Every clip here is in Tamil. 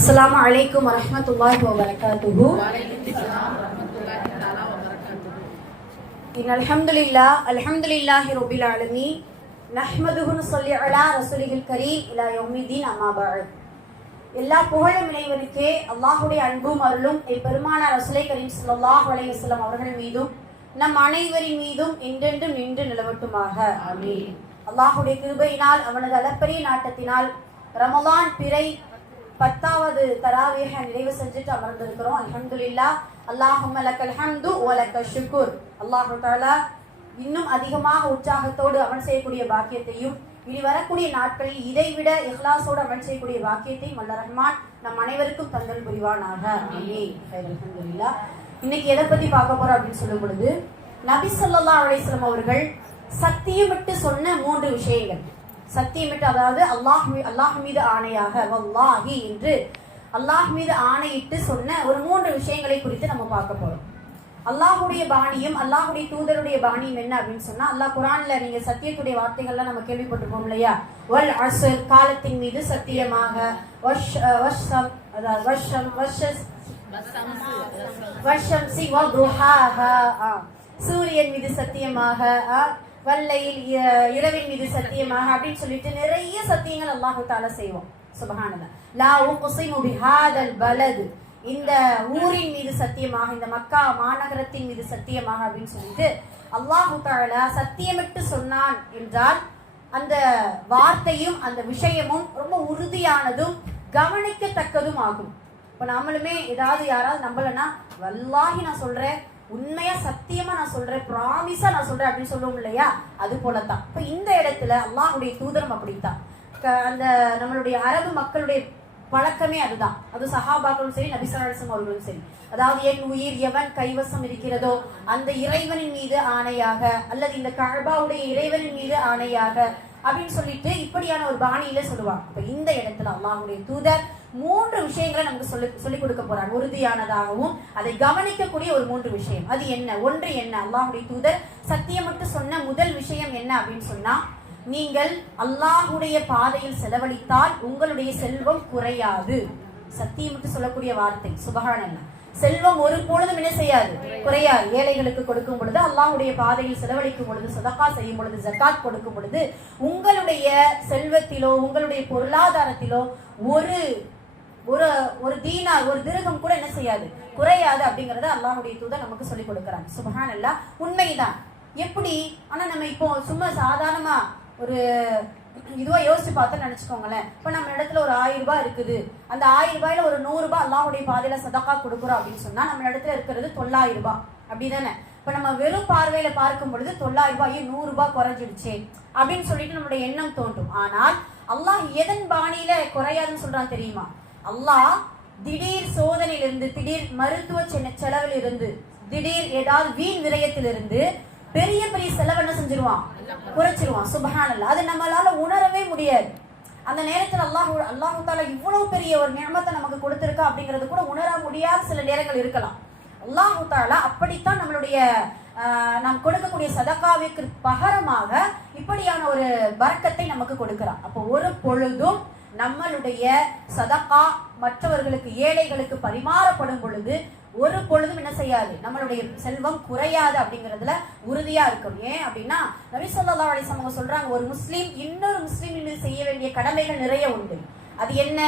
السلام عليكم ورحمة الله وبركاته إن الحمد لله الحمد لله رب العالمين نحمده ونصلي على رسوله الكريم إلى يوم الدين أما بعد எல்லா புகழும் இணைவருக்கே அல்லாஹுடைய அன்பும் அருளும் பெருமான ரசுலை கரீம் ஸல்லல்லாஹு அலைஹி வஸல்லம் அவர்கள் மீதும் நம் அனைவரின் மீதும் என்றென்றும் நின்று நிலவட்டுமாக ஆமீன் அல்லாஹுடைய கிருபையினால் அவனது அளப்பரிய நாட்டத்தினால் ரமலான் பிறை பத்தாவது தராவீக நிறைவு செஞ்சுட்டு அமர்ந்திருக்கிறோம். அல்ஹம்துலில்லா. அல்லாஹும் லக்கல் ஹம்து வலக்க ஷுக்குர். அல்லாஹு தஆலா இன்னும் அதிகமாக உற்சாகத்தோடு அமல் செய்யக்கூடிய பாக்கியத்தையும் இனி வரக்கூடிய நாட்களில் இதைவிட இஹ்லாசோடு அமல் செய்யக்கூடிய பாக்கியத்தையும் வல்ல ரஹ்மான் நம் அனைவருக்கும் தந்தல் புரிவானாக. ஆமீன். ஹைர் இன்னைக்கு எதை பத்தி பார்க்க போறோம் அப்படின்னு சொல்லும் பொழுது நபி சொல்லா அலைஹி அவர்கள் சத்தியம் விட்டு சொன்ன மூன்று விஷயங்கள். சத்தியமிட்டு அதாவது அல்லாஹ் மீ- அல்லாஹ் மீது ஆணையாக வல்லாஹி என்று அல்லாஹ் மீது ஆணையிட்டு சொன்ன ஒரு மூன்று விஷயங்களை குறித்து நம்ம பார்க்க போறோம். அல்லாஹுடைய பாணியும் அல்லாஹுடைய தூதருடைய பாணியும் என்ன அப்படின்னு சொன்னா அல்லாஹ் குரான்ல நீங்க சத்தியத்துடைய வார்த்தைகள்லாம் நம்ம கேள்விப்பட்டிருப்போம் இல்லையா? வல் அஸ்ர் காலத்தின் மீது சத்தியமாக. வஷ் வஷம் அதாவது வஷம் வஷஸ் வஷம்சி வதுஹாஹா ஆ. சூரியன் மீது சத்தியமாக ஆ, வல்லையில் இ- இரவின் மீது சத்தியமாக அப்படின்னு சொல்லிட்டு நிறைய சத்தியங்கள் அல்லாஹு தால செய்வோம். சுபஹானல்லாஹ் லா உக்ஸிமு பிஹாதல் பலது. இந்த ஊரின் மீது சத்தியமாக இந்த மக்கா மாநகரத்தின் மீது சத்தியமாக அப்படின்னு சொல்லிட்டு அல்லாஹு தாலா சத்தியமிட்டு சொன்னான் என்றால் அந்த வார்த்தையும் அந்த விஷயமும் ரொம்ப உறுதியானதும் கவனிக்கத்தக்கதும் ஆகும். இப்போ நம்மளுமே ஏதாவது யாராவது நம்பலன்னா வல்லாஹி நான் சொல்றேன் உண்மையா சத்தியமா நான் சொல்றேன் ப்ராமிஸா நான் சொல்றேன் அப்படின்னு சொல்லுவோம் இல்லையா? அது போலத்தான். இப்போ இந்த இடத்துல அல்லாஹுடைய தூதரம் அப்படித்தான். அந்த நம்மளுடைய அரபு மக்களுடைய பழக்கமே அதுதான். அது சஹாபாக்களும் சரி நபிசரசம் அவர்களும் சரி. அதாவது என் உயிர் எவன் கைவசம் இருக்கிறதோ அந்த இறைவனின் மீது ஆணையாக அல்லது இந்த கழ்பாவுடைய இறைவனின் மீது ஆணையாக அப்படின்னு சொல்லிட்டு இப்படியான ஒரு பாணியில சொல்லுவாங்க. இப்ப இந்த இடத்துல அல்லாஹுடைய தூதர் மூன்று விஷயங்களை நமக்கு சொல்லி சொல்லிக் கொடுக்க போறாங்க உறுதியானதாகவும் அதை கவனிக்கக்கூடிய ஒரு மூன்று விஷயம். அது என்ன? ஒன்று என்ன? அல்லாஹுடைய தூதர் சத்தியமிட்டு சொன்ன முதல் விஷயம் என்ன அப்படின்னு சொன்னா நீங்கள் அல்லாஹுடைய பாதையில் செலவழித்தால் உங்களுடைய செல்வம் குறையாது. சத்தியமிட்டு சொல்லக்கூடிய வார்த்தை. சுபஹானல்லாஹ் செல்வம் ஒரு பொழுதும் என்ன செய்யாது? குறையாது. ஏழைகளுக்கு கொடுக்கும் பொழுது அல்லாஹுடைய பாதையில் செலவழிக்கும் பொழுது சதக்கா செய்யும் பொழுது ஜக்காத் கொடுக்கும் பொழுது உங்களுடைய செல்வத்திலோ உங்களுடைய பொருளாதாரத்திலோ ஒரு ஒரு ஒரு தீனார் ஒரு திருகம் கூட என்ன செய்யாது? குறையாது அப்படிங்கறத அல்லாஹுடைய தூதர் நமக்கு சொல்லி கொடுக்கறாங்க அல்லா உண்மைதான். எப்படி? ஆனா நம்ம இப்போ சும்மா சாதாரணமா ஒரு இதுவா யோசிச்சு பார்த்தா நினைச்சுக்கோங்களேன். இப்ப நம்ம இடத்துல ஒரு ஆயிரம் ரூபாய் இருக்குது. அந்த ஆயிரம் ரூபாயில ஒரு நூறு ரூபாய் அல்லாஹுடைய பாதையில சதக்கா கொடுக்குறோம் அப்படின்னு சொன்னா நம்ம இடத்துல இருக்கிறது தொள்ளாயிரம் ரூபாய். அப்படிதானே? இப்ப நம்ம வெறும் பார்வையில பார்க்கும் பொழுது தொள்ளாயிரம் ரூபாய் நூறு ரூபாய் குறைஞ்சிடுச்சே அப்படின்னு சொல்லிட்டு நம்மளுடைய எண்ணம் தோன்றும். ஆனால் அல்லாஹ் எதன் பாணியில குறையாதுன்னு சொல்றான் தெரியுமா? அல்லாஹ் திடீர் சோதனையிலிருந்து திடீர் மருத்துவ செலவில் இருந்து திடீர் ஏதாவது வீண் விரயத்திலிருந்து பெரிய பெரிய செலவு என்ன செஞ்சிருவான்? குறைச்சிருவான். சுபஹானல்லாஹ். அது நம்மளால உணரவே முடியாது. அந்த நேரத்தில் அல்லாஹ் அல்லாஹு தாலா இவ்வளவு பெரிய ஒரு நியமத்தை நமக்கு கொடுத்துருக்கா அப்படிங்கிறது கூட உணர முடியாத சில நேரங்கள் இருக்கலாம். அல்லாஹு தாலா அப்படித்தான் நம்மளுடைய நாம் கொடுக்கக்கூடிய சதக்காவிற்கு பகரமாக இப்படியான ஒரு வர்க்கத்தை நமக்கு கொடுக்கிறான். அப்போ ஒரு பொழுதும் நம்மளுடைய சதக்கா மற்றவர்களுக்கு ஏழைகளுக்கு பரிமாறப்படும் பொழுது ஒரு பொழுதும் என்ன செய்யாது? நம்மளுடைய செல்வம் குறையாது அப்படிங்கறதுல உறுதியா இருக்கும். ஏன் அப்படின்னா நபி சொல்லா அலிசம் அவங்க சொல்றாங்க ஒரு முஸ்லீம் இன்னொரு முஸ்லீம் செய்ய வேண்டிய கடமைகள் நிறைய உண்டு. அது என்ன?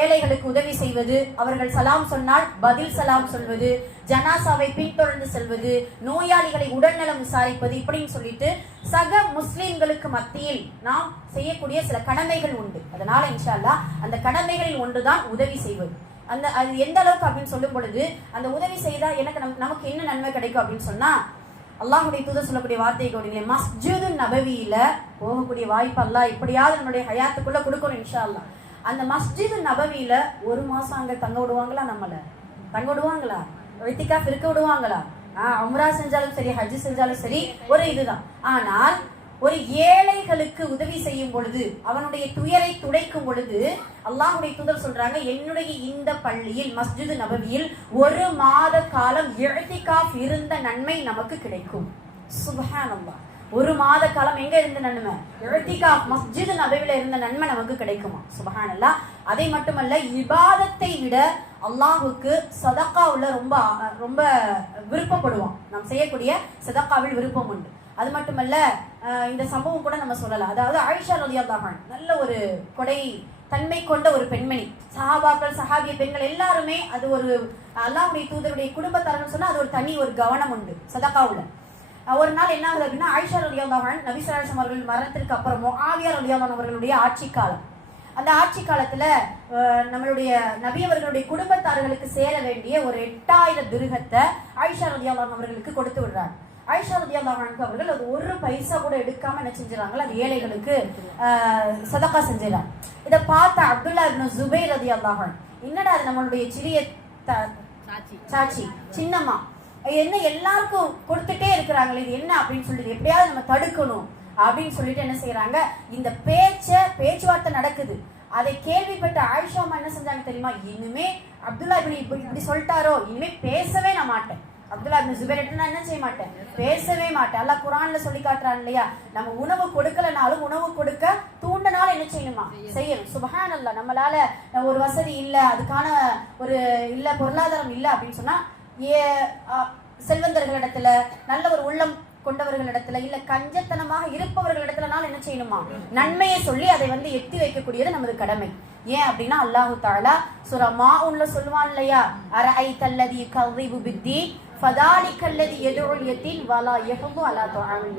ஏழைகளுக்கு உதவி செய்வது அவர்கள் சலாம் சொன்னால் பதில் சலாம் சொல்வது ஜனாசாவை பின்தொடர்ந்து செல்வது நோயாளிகளை உடல்நலம் விசாரிப்பது இப்படின்னு சொல்லிட்டு சக முஸ்லிம்களுக்கு மத்தியில் நாம் செய்யக்கூடிய சில கடமைகள் உண்டு. அதனால இன்ஷால்லா அந்த கடமைகளில் ஒன்றுதான் உதவி செய்வது. அந்த அது எந்த அளவுக்கு அப்படின்னு சொல்லும் பொழுது அந்த உதவி செய்தால் எனக்கு நம்- நமக்கு என்ன நன்மை கிடைக்கும் அப்படின்னு சொன்னா அல்லாஹுடைய தூதர் சொல்லக்கூடிய வார்த்தை கவனிங்க மஸ்ஜிது நபவியில போகக்கூடிய வாய்ப்பு அல்லாஹ் எப்படியாவது நம்மளுடைய ஹயாத்துக்குள்ள கொடுக்கணும் இன்ஷா அல்லா அந்த மஸ்ஜிது நபவியில ஒரு மாசம் அங்க தங்க விடுவாங்களா நம்மள? தங்க விடுவாங்களா? வைத்திக்கா இருக்க விடுவாங்களா? ஆஹ் உம்ரா செஞ்சாலும் சரி ஹஜ் செஞ்சாலும் சரி ஒரு இதுதான். ஆனால் ஒரு ஏழைகளுக்கு உதவி செய்யும் பொழுது அவனுடைய துயரை துடைக்கும் பொழுது அல்லாஹ்வுடைய தூதர் சொல்றாங்க என்னுடைய இந்த பள்ளியில் மஸ்ஜிது நபவியில் ஒரு மாத காலம் இழத்திகாஃப் இருந்த நன்மை நமக்கு கிடைக்கும். சுபஹானல்லாஹ். ஒரு மாத காலம் எங்க இருந்த நன்மை? இழத்திகாஃப் மஸ்ஜிது நபவில இருந்த நன்மை நமக்கு கிடைக்குமா? சுபஹானல்லாஹ். அதை மட்டுமல்ல இபாதத்தை விட அல்லாஹுக்கு சதக்காவுல ரொம்ப ரொம்ப விருப்பப்படுவான். நாம் செய்யக்கூடிய சதக்காவில் விருப்பம் உண்டு. அது மட்டுமல்ல இந்த சம்பவம் கூட நம்ம சொல்லலாம். அதாவது ஆயிஷா ரலியல்லாஹு நல்ல ஒரு கொடை தன்மை கொண்ட ஒரு பெண்மணி. சஹாபாக்கள் சஹாபிய பெண்கள் எல்லாருமே அது ஒரு அல்லாஹ்வுடைய தூதருடைய குடும்பத்தாரன்னு சொன்னா அது ஒரு தனி ஒரு கவனம் உண்டு சதக்காவுல ஒரு நாள் என்ன ஆகுது அப்படின்னா ஆயிஷா ரலியல்லாஹு நபி அவர்கள் மரணத்திற்கு அப்புறமும் ஆவியார் ரலியல்லாஹு அவர்களுடைய ஆட்சி காலம். அந்த ஆட்சி காலத்துல நம்மளுடைய நபி அவர்களுடைய குடும்பத்தார்களுக்கு சேர வேண்டிய ஒரு எட்டாயிரம் திருகத்தை ஆயிஷா ரலியல்லாஹு அவர்களுக்கு கொடுத்து விடுறாங்க. ஆயிஷா ரலியல்லாஹு அன்ஹா அவர்கள் அது ஒரு பைசா கூட எடுக்காம என்ன செஞ்சுறாங்களோ அது ஏழைகளுக்கு சதக்கா செஞ்சிடறாங்க. இதை பார்த்த அப்துல்லா இப்னு ஜுபைர் ரலியல்லாஹு அன்ஹு, என்னடா அது நம்மளுடைய சிறிய சாட்சி. சின்னம்மா. என்ன எல்லாருக்கும் கொடுத்துட்டே இருக்கிறாங்களே இது என்ன அப்படின்னு சொல்லிட்டு எப்படியாவது நம்ம தடுக்கணும் அப்படின்னு சொல்லிட்டு என்ன செய்யறாங்க இந்த பேச்ச பேச்சுவார்த்தை நடக்குது. அதை கேள்விப்பட்ட ஆயிஷா அம்மா என்ன செஞ்சாங்க தெரியுமா? இனிமே அப்துல்லா இப்படி இப்படி சொல்லிட்டாரோ இனிமே பேசவே நான் மாட்டேன். அப்துல்லா இப்னு என்ன செய்ய மாட்டேன்? பேசவே மாட்டேன். அல்ல குரான்ல சொல்லி காட்டுறான் இல்லையா? நம்ம உணவு கொடுக்கலனாலும் உணவு கொடுக்க தூண்டனால என்ன செய்யணுமா? செய்யணும். சுபஹான் அல்ல நம்மளால ஒரு வசதி இல்ல அதுக்கான ஒரு இல்ல பொருளாதாரம் இல்ல அப்படின்னு சொன்னா ஏ செல்வந்தர்களிடத்துல நல்ல ஒரு உள்ளம் கொண்டவர்களிடத்துல இல்ல கஞ்சத்தனமாக இருப்பவர்களிடத்துலனால என்ன செய்யணுமா? நன்மையை சொல்லி அதை வந்து எத்தி வைக்கக்கூடியது நமது கடமை. ஏன் அப்படின்னா அல்லாஹு தாலா சுரமா உள்ள சொல்லுவான் இல்லையா? அரை தல்லதி கவிபு பித்தி ஃபதாலிக்கல்லதி எதிரொலியத்தின் வலா எஹபு அலா துஆமில்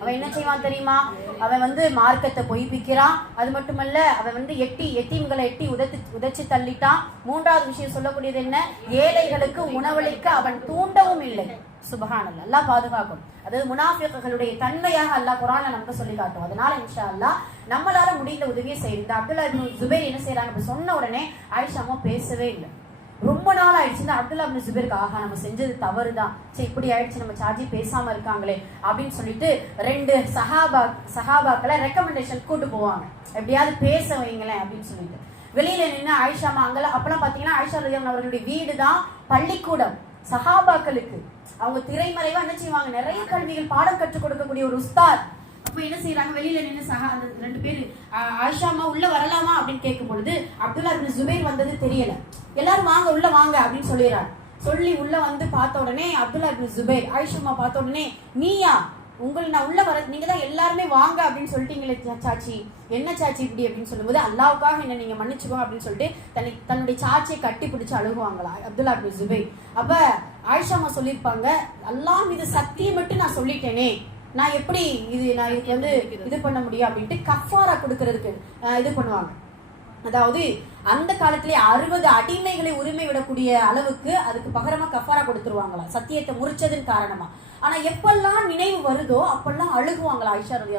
அவன் என்ன செய்வான் தெரியுமா? அவன் வந்து மார்க்கத்தை பொய்ப்பிக்கிறான். அது மட்டுமல்ல அவன் வந்து எட்டி எத்தீம்களை எட்டி உதச்சு தள்ளிட்டான். மூன்றாவது விஷயம் சொல்லக்கூடியது என்ன? ஏழைகளுக்கு உணவளிக்க அவன் தூண்டவும் இல்லை. சுபஹானல்ல அல்லா பாதுகாக்கும். அதாவது முனாஃபிகளுடைய தன்மையாக அல்லாஹ் குரானை நமக்கு சொல்லி காட்டும். அதனால இன்ஷா அல்லா நம்மளால முடிந்த உதவியை செய்யுது அப்துல்லா ஜுபேர் என்ன செய்யறாங்க சொன்ன உடனே ஆயிஷா பேசவே இல்லை. ரொம்ப நாள் ஆயிடுச்சுன்னா அப்துல்லா அப்னு ஜுபைருக்கு ஆகா நம்ம செஞ்சது தவறு தான் சரி இப்படி ஆயிடுச்சு நம்ம சார்ஜி பேசாம இருக்காங்களே அப்படின்னு சொல்லிட்டு ரெண்டு சஹாபா சஹாபாக்களை ரெக்கமெண்டேஷன் கூட்டு போவாங்க. எப்படியாவது பேச வைங்களேன் அப்படின்னு சொல்லிட்டு. வெளியில நின்று ஆயிஷா அங்கெல்லாம் அப்பெல்லாம் பாத்தீங்கன்னா ஆயிஷா ரலியல்லாஹு அவர்களுடைய வீடு தான் பள்ளிக்கூடம். சஹாபாக்களுக்கு. அவங்க திரைமறைவா என்ன செய்வாங்க? நிறைய கல்விகள் பாடம் கற்றுக் கொடுக்கக்கூடிய ஒரு உஸ்தாத். அப்ப என்ன செய்யறாங்க வெளியில நின்று சஹா அந்த ரெண்டு பேர் ஆயிஷாமா உள்ள வரலாமா அப்படின்னு கேட்கும் பொழுது அப்துல்லா இப்னு ஜுபைர் வந்தது தெரியல. எல்லாரும் வாங்க உள்ள வாங்க அப்படின்னு சொல்லிடுறாங்க. சொல்லி உள்ள வந்து பார்த்த உடனே அப்துல்லா இப்னு ஜுபைர் ஆயிஷாமா பார்த்த உடனே நீயா உங்களை நான் உள்ள வர நீங்க தான் எல்லாருமே வாங்க அப்படின்னு சொல்லிட்டீங்களே சாச்சி. என்ன சாச்சி இப்படி அப்படின்னு சொல்லும்போது அல்லாவுக்காக என்ன நீங்க மன்னிச்சுக்கோ அப்படின்னு சொல்லிட்டு தன்னை தன்னுடைய சாச்சியை கட்டி பிடிச்சு அழுகுவாங்களா அப்துல்லா இப்னு ஜுபைர். அப்ப ஆயிஷாமா சொல்லியிருப்பாங்க அல்லாஹ் மீது சத்தியம் மட்டும் நான் சொல்லிட்டேனே. நான் எப்படி இது நான் இதுக்கு வந்து இது பண்ண முடியும் அப்படின்ட்டு கஃபாரா கொடுக்கறதுக்கு இது பண்ணுவாங்க. அதாவது அந்த காலத்திலே அறுபது அடிமைகளை உரிமை விடக்கூடிய அளவுக்கு அதுக்கு பகரமா கஃபாரா கொடுத்துருவாங்களாம் சத்தியத்தை முறிச்சதன் காரணமா. ஆனா எப்பெல்லாம் நினைவு வருதோ அப்பெல்லாம் அழுகுவாங்களா ஐஷா ரதி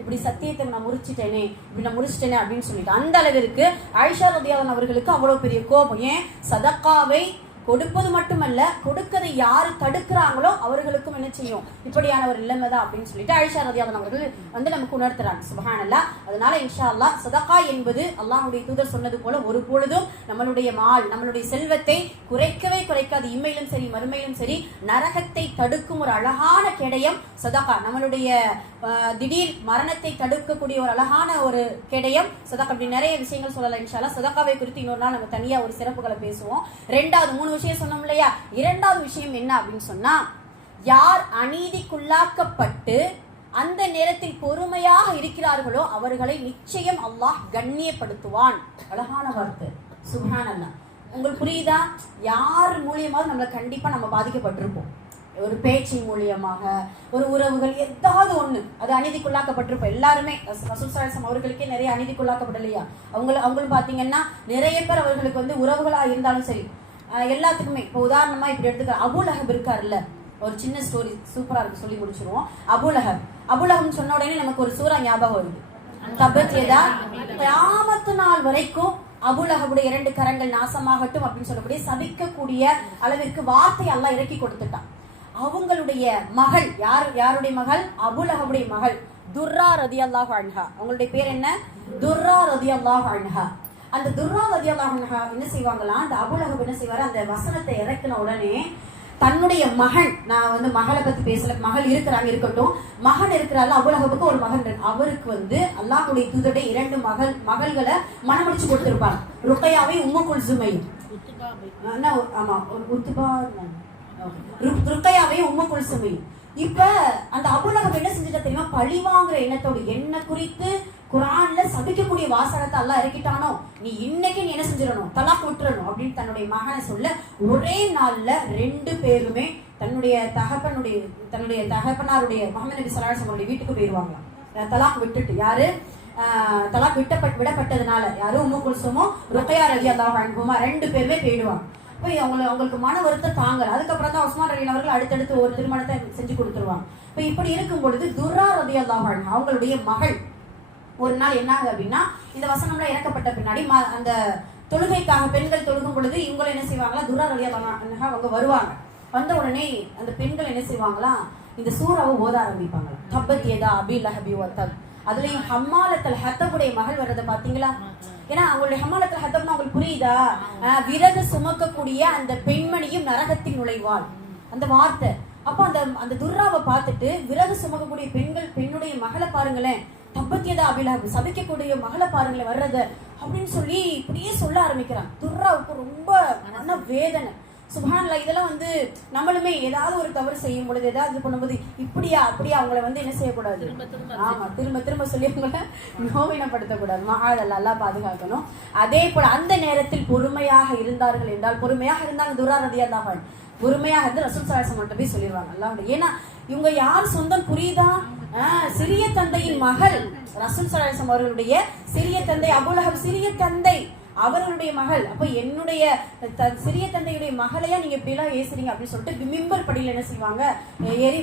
இப்படி சத்தியத்தை நான் முறிச்சிட்டேனே இப்படி நான் முறிச்சிட்டேனே அப்படின்னு சொல்லிட்டு. அந்த அளவிற்கு ஐஷா ரதி அவர்களுக்கு அவ்வளவு பெரிய கோபம். ஏன்? சதக்காவை கொடுப்பது மட்டுமல்ல கொடுக்கதை யாரு தடுக்கிறாங்களோ அவர்களுக்கும் என்ன செய்யும்? இப்படியான ஒரு நிலைமை தான் அப்படின்னு சொல்லிட்டு ஐஷா ரதியாதன் அவர்கள் வந்து நமக்கு உணர்த்துறாங்க. சுபஹானல்லா. அதனால இன்ஷா அல்லா சதகா என்பது அல்லாஹுடைய தூதர் சொன்னது போல ஒரு பொழுதும் நம்மளுடைய மால் நம்மளுடைய செல்வத்தை குறைக்கவே குறைக்காது. இம்மையிலும் சரி மறுமையிலும் சரி நரகத்தை தடுக்கும் ஒரு அழகான கேடயம் சதகா. நம்மளுடைய திடீர் மரணத்தை தடுக்கக்கூடிய ஒரு அழகான ஒரு கேடயம் சதகா. அப்படி நிறைய விஷயங்கள் சொல்லலாம் இன்ஷா சதகாவை குறித்து இன்னொரு நாள் நம்ம தனியா ஒரு சிறப்புகளை பேசுவோம். ரெண்டாவது மூணு விஷயம் சொன்னோம் இல்லையா? இரண்டாவது விஷயம் என்ன அப்படின்னு சொன்னா யார் அநீதிக்குள்ளாக்கப்பட்டு அந்த நேரத்தில் பொறுமையாக இருக்கிறார்களோ அவர்களை நிச்சயம் அல்லாஹ் கண்ணியப்படுத்துவான். அழகான வார்த்தை. சுகான அல்லாஹ் உங்களுக்கு புரியுதா? யார் மூலியமாவது நம்மளை கண்டிப்பா நம்ம பாதிக்கப்பட்டிருப்போம். ஒரு பேச்சின் மூலியமாக ஒரு உறவுகள் ஏதாவது ஒண்ணு. அது அநீதிக்குள்ளாக்கப்பட்டிருப்போம். எல்லாருமே ரசூல் சாசம் அவர்களுக்கே நிறைய அநீதிக்குள்ளாக்கப்படலையா? அவங்கள அவங்களும் பாத்தீங்கன்னா நிறைய பேர் அவர்களுக்கு வந்து உறவுகளா இருந்தாலும் சரி எல்லாத்துக்குமே. இப்போ உதாரணமா இப்படி எடுத்துக்க அபுலஹப் இருக்காருல்ல. ஒரு சின்ன ஸ்டோரி சூப்பரா இருக்கு சொல்லி முடிச்சிருவோம். அபுலஹப் அபுலஹம் சொன்ன உடனே நமக்கு ஒரு சூறா ஞாபகம் வருது. தபத் ஏதா கிராமத்து நாள் வரைக்கும் அபுலஹபுடைய இரண்டு கரங்கள் நாசமாகட்டும் அப்படின்னு சொல்லக்கூடிய சபிக்கக்கூடிய அளவிற்கு வார்த்தை எல்லாம் இறக்கி கொடுத்துட்டான். அவங்களுடைய மகள் யார் யாருடைய மகள்? அபுலஹபுடைய மகள். துர்ரா ரதியல்லாஹு அன்ஹா. அவங்களுடைய பேர் என்ன? துர்ரா ரதியல்லாஹு அன்ஹா. அந்த துர்ரா ரதியல்லாஹு அன்ஹா என்ன செய்வாங்களாம் அந்த அபுலஹப் என்ன செய்வாரு? அந்த வசனத்தை இறக்குன உடனே தன்னுடைய மகன் நான் வந்து மகளை பத்தி பேசல மகள் இருக்கிறாங்க இருக்கட்டும் மகன் இருக்கிறாள் அபுலகபுக்கு ஒரு மகன் அவருக்கு வந்து அல்லாஹ்வுடைய தூதருடைய இரண்டு மகள் மகள்களை மனமுடிச்சு கொடுத்திருப்பாங்க. ருக்கையாவை உம்மு குல்சுமையும். ஆமா ஒரு உத்துபா ருக்கையாவையும் உம்மு குல்சுமையும் இப்ப அந்த அபுலகம் என்ன செஞ்சுட்டா தெரியுமா? பழி வாங்குற எண்ணத்தோடு என்ன குறித்து குரான்ல சபிக்கக்கூடிய வாசகத்தை எல்லாம் இறக்கிட்டானோ நீ இன்னைக்கு நீ என்ன செஞ்சிடணும்? தலா விட்டுறணும் அப்படின்னு தன்னுடைய மகனை சொல்ல ஒரே நாள்ல ரெண்டு பேருமே தன்னுடைய தகப்பனுடைய தன்னுடைய தகப்பனாருடைய முகமது நபி சலாஹ் அவருடைய வீட்டுக்கு போயிருவாங்களாம். தலாக் விட்டுட்டு யாரு? ஆஹ் தலாக் விட்டப்பட் விடப்பட்டதுனால யாரும் உம்மு குல்சுமோ ருக்கையா ரவி அல்லாஹ் ரெண்டு பேருமே போயிடுவாங்க. போய் அவங்கள அவங்களுக்கு மன வருத்தம் தாங்க அதுக்கப்புறம் தான் உஸ்மான் ரலி அவர்கள் அடுத்தடுத்து ஒரு திருமணத்தை செஞ்சு கொடுத்துருவாங்க. இப்போ இப்படி இருக்கும் பொழுது துர்ரா ரதியல்லாஹன் அவங்களுடைய மகள் ஒரு நாள் என்ன அப்படின்னா இந்த வசனம்லாம் இறக்கப்பட்ட பின்னாடி ம- அந்த தொழுகைக்காக பெண்கள் தொழுகும் பொழுது இவங்களும் என்ன செய்வாங்களா துரா ரலியா அவங்க வருவாங்க. வந்த உடனே அந்த பெண்கள் என்ன செய்வாங்களா இந்த சூறாவை ஓத ஆரம்பிப்பாங்களா தப்பத் ஏதா அபி லஹபி ஒத்தல் அதுலயும் ஹம்மாலத்தல் ஹத்தபுடைய மகள் வர்றதை பாத்தீங்களா? ஏன்னா அவங்களுடைய ஹம்மாலத்தல் ஹத்தம்னா அவங்களுக்கு புரியுதா? விறகு சுமக்கக்கூடிய அந்த பெண்மணியும் நரகத்தில் நுழைவாள். அந்த வார்த்தை. அப்ப அந்த அந்த துர்ராவை பார்த்துட்டு விறகு சுமக்கக்கூடிய பெண்கள் பெண்ணுடைய மகளை பாருங்களேன். தப்பத்தியதா அபிலாபு சபிக்கக்கூடிய மகளை பாருங்களேன் வர்றத. அப்படின்னு சொல்லி இப்படியே சொல்ல ஆரம்பிக்கிறான். துர்ராவுக்கு ரொம்ப மன வேதனை சுபான்ல இதெல்லாம் வந்து நம்மளுமே ஏதாவது ஒரு தவறு செய்யும் பொழுது ஏதாவது இது பண்ணும்போது இப்படியா அப்படியா அவங்கள வந்து என்ன செய்யக்கூடாது? ஆமா திரும்ப திரும்ப சொல்லி அவங்கள நோவினப்படுத்தக்கூடாது. மகாதல்ல எல்லாம் பாதுகாக்கணும். அதே போல அந்த நேரத்தில் பொறுமையாக இருந்தார்கள் என்றால் பொறுமையாக இருந்தாங்க துராரதியா தான் பொறுமையாக இருந்து ரசூல் சாரசம் மட்டும் போய் சொல்லிடுவாங்க. அல்லாஹ் ஏன்னா இவங்க யார் சொந்தம் புரியுதா? சிறிய தந்தையின் மகள் ரசூல் சலாசம் அவர்களுடைய சிறிய தந்தை அபுலஹப் சிறிய தந்தை. அவர்களுடைய மகள். அப்ப என்னுடைய த- சிறிய தந்தையுடைய மகளையா நீங்க இப்படி எல்லாம் ஏசுறீங்க அப்படின்னு சொல்லிட்டு மிம்பர் படியில என்ன செய்வாங்க ஏறி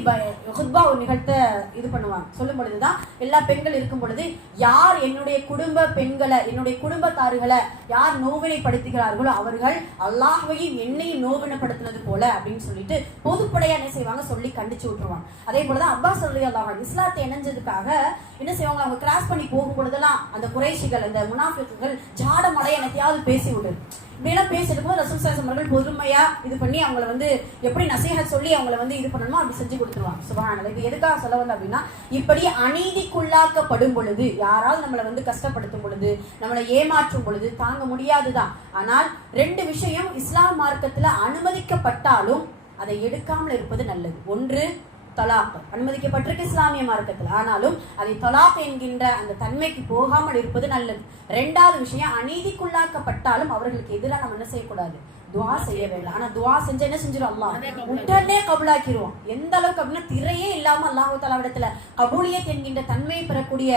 ஹுத்பா ஒரு நிகழ்த்த இது பண்ணுவாங்க. சொல்லும் பொழுதுதான் எல்லா பெண்கள் இருக்கும் பொழுது யார் என்னுடைய குடும்ப பெண்களை என்னுடைய குடும்பத்தாறுகளை யார் நோவினைப்படுத்துகிறார்களோ அவர்கள் அல்லாஹையும் என்னையும் நோவினப்படுத்தினது போல அப்படின்னு சொல்லிட்டு பொதுப்படையா என்ன செய்வாங்க? சொல்லி கண்டிச்சு விட்டுருவாங்க. அதே போலதான் அப்பா சொல்லி அல்லாஹ் இஸ்லாத்தை இணைஞ்சதுக்காக என்ன செய்வாங்க? அவங்க கிராஸ் பண்ணி போகும் பொழுதெல்லாம் அந்த குறைஷிகள் அந்த முனாஃபிக்குகள் ஜாடமடை என்னத்தையாவது பேசி விடு. இப்படியெல்லாம் பேசிட்டு போது ரசூல் சாசம் அவர்கள் பொறுமையா இது பண்ணி அவங்கள வந்து எப்படி நசைக சொல்லி அவங்கள வந்து இது பண்ணணுமோ அப்படி செஞ்சு கொடுத்துருவாங்க. சுபஹானல்லாஹ். இது எதுக்காக சொல்ல வந்து அப்படின்னா இப்படி அநீதிக்குள்ளாக்கப்படும் பொழுது யாராவது நம்மளை வந்து கஷ்டப்படுத்தும் பொழுது நம்மளை ஏமாற்றும் பொழுது தாங்க முடியாதுதான். ஆனால் ரெண்டு விஷயம் இஸ்லாம் மார்க்கத்துல அனுமதிக்கப்பட்டாலும் அதை எடுக்காமல் இருப்பது நல்லது. ஒன்று தலாக் அனுமதிக்கப்பட்டிருக்கு இஸ்லாமிய மார்க்கத்தில். ஆனாலும் அதை தலாக் என்கின்ற அந்த தன்மைக்கு போகாமல் இருப்பது நல்லது. ரெண்டாவது விஷயம் அநீதிக்குள்ளாக்கப்பட்டாலும் அவர்களுக்கு எதிராக நம்ம என்ன செய்யக்கூடாது? துவா செய்ய வேண்டாம். ஆனா துவா செஞ்சா என்ன செஞ்சிடும் அல்லாஹ்? உடனே கபுலாக்கிடுவோம் எந்த அளவுக்கு அப்படின்னா திரையே இல்லாம அல்லாஹு தலாவிடத்துல கபூலியத் என்கின்ற தன்மையை பெறக்கூடிய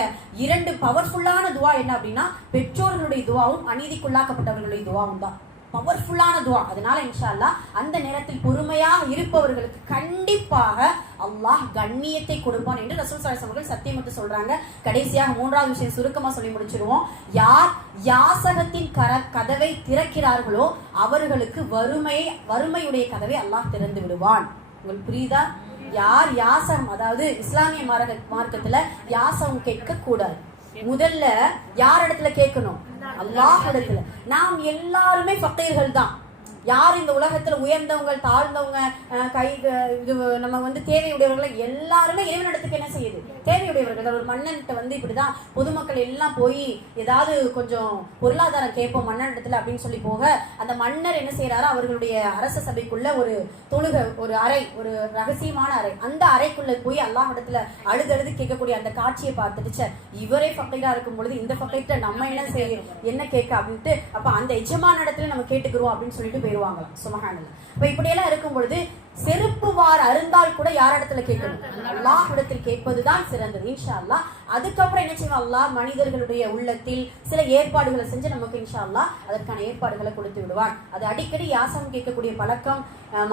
இரண்டு பவர்ஃபுல்லான துவா என்ன அப்படின்னா பெற்றோர்களுடைய துவாவும் அநீதிக்குள்ளாக்கப்பட்டவர்களுடைய துவாவும் தான். பவர்ஃபுல்லான துவா. அதனால இன்ஷால்லா அந்த நேரத்தில் பொறுமையாக இருப்பவர்களுக்கு கண்டிப்பாக அல்லாஹ் கண்ணியத்தை கொடுப்பான் என்று ரசூல் சாஹிப் அவர்கள் சத்தியமிட்டு சொல்றாங்க. கடைசியாக மூன்றாவது விஷயம் சுருக்கமா சொல்லி முடிச்சிருவோம். யார் யாசகத்தின் கர கதவை திறக்கிறார்களோ அவர்களுக்கு வறுமையை வறுமையுடைய கதவை அல்லாஹ் திறந்து விடுவான். உங்களுக்கு புரியுதா? யார் யாசகம் அதாவது இஸ்லாமிய மார்க்க மார்க்கத்துல யாசகம் கேட்க கூடாது முதல்ல யார் இடத்துல கேட்கணும்? அல்லாஹ் இடத்துல. நாம் எல்லாருமே ஃபக்கீர்கள் தான் யார் இந்த உலகத்துல உயர்ந்தவங்க தாழ்ந்தவங்க கை இது நம்ம வந்து தேவையுடையவர்கள் எல்லாருமே இறைவனிடத்துக்கு என்ன செய்யுது? தேவையுடையவர்கள். ஒரு மன்னன்கிட்ட வந்து இப்படிதான் பொதுமக்கள் எல்லாம் போய் ஏதாவது கொஞ்சம் பொருளாதாரம் கேட்போம் மன்னன் இடத்துல அப்படின்னு சொல்லி போக அந்த மன்னர் என்ன செய்யறாரு அவர்களுடைய அரச சபைக்குள்ள ஒரு தொழுகை ஒரு அறை ஒரு ரகசியமான அறை. அந்த அறைக்குள்ள போய் அல்லாஹ் இடத்துல அழுது அழுது கேட்கக்கூடிய அந்த காட்சியை பார்த்துட்டு இவரே ஃபக்கீரா இருக்கும் பொழுது இந்த ஃபக்கீர்ட்ட நம்ம என்ன செய்ய என்ன கேட்க? அப்படின்ட்டு அப்ப அந்த எஜமான இடத்துல நம்ம கேட்டுக்கிறோம் அப்படின்னு சொல்லிட்டு போயிருவாங்களாம் சுமகானில் அப்ப இப்படியெல்லாம் இருக்கும் பொழுது செருப்பு வார் அருந்தால் கூட யார் இடத்துல கேட்கணும்? அல்லாஹ் இடத்தில் கேட்பதுதான் சிறந்தது. இன்ஷா அல்லா அதுக்கப்புறம் என்ன செய்வோம்? அல்லாஹ் மனிதர்களுடைய உள்ளத்தில் சில ஏற்பாடுகளை செஞ்சு நமக்கு இன்ஷா அல்லா அதற்கான ஏற்பாடுகளை கொடுத்து விடுவான். அது அடிக்கடி யாசம் கேட்கக்கூடிய பழக்கம்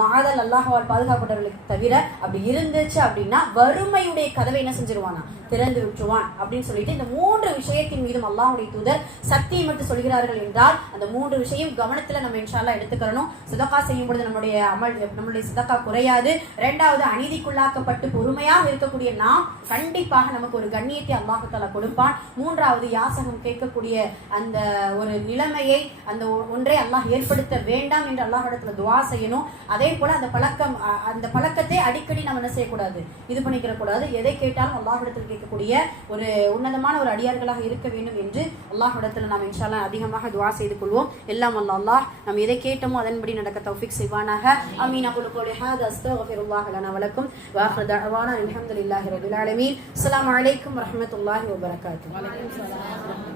மாதல் அல்லாஹால் பாதுகாப்பட்டவர்களுக்கு தவிர அப்படி இருந்துச்சு அப்படின்னா வறுமையுடைய கதவை என்ன செஞ்சிருவானா? திறந்து விட்டுருவான் அப்படின்னு சொல்லிட்டு இந்த மூன்று விஷயத்தின் மீதும் அல்லாவுடைய தூதர் சக்தியை மட்டும் சொல்கிறார்கள் என்றால் அந்த மூன்று விஷயம் கவனத்துல நம்ம இன்ஷால்லா எடுத்துக்கிறணும். சுதக்கா செய்யும் பொழுது நம்முடைய அமல் நம்மளுடைய சுதக்கா குறையாது. இரண்டாவது அநீதிக்குள்ளாக்கப்பட்டு பொறுமையாக இருக்கக்கூடிய நாம் கண்டிப்பாக நமக்கு ஒரு கண்ணியத்தை அல்லாஹால கொடுப்பான். மூன்றாவது யாசகம் கேட்கக்கூடிய அந்த ஒரு நிலைமையை அந்த ஒ- ஒன்றை அல்லாஹ் ஏற்படுத்த வேண்டாம் என்று அல்லாஹிடத்துல துவா செய்யணும். அதே போல அந்த பழக்கம் அந்த பழக்கத்தை அடிக்கடி நம்ம என்ன செய்யக்கூடாது? இது பண்ணிக்கிற கூடாது எதை கேட்டாலும் அல்லாஹிடத்தில் வைக்கக்கூடிய ஒரு உன்னதமான ஒரு அடியார்களாக இருக்க வேண்டும் என்று அல்லாஹிடத்தில் நாம் இன்ஷால்லா அதிகமாக துவா செய்து கொள்வோம். எல்லாம் அல்ல அல்லாஹ் நாம் எதை கேட்டோமோ அதன்படி நடக்க தௌஃபிக் செய்வானாக. அமீன் அகுல் கோலி ஹாதா அஸ்தக்ஃபிருல்லாஹ் லனா வலக்கும். வாஹிர் தஅவானா அல்ஹம்துலில்லாஹி ரபில் ஆலமீன். அஸ்ஸலாமு அலைக்கும் வரஹ்மத்துல்லாஹி வபரகாத்துஹு.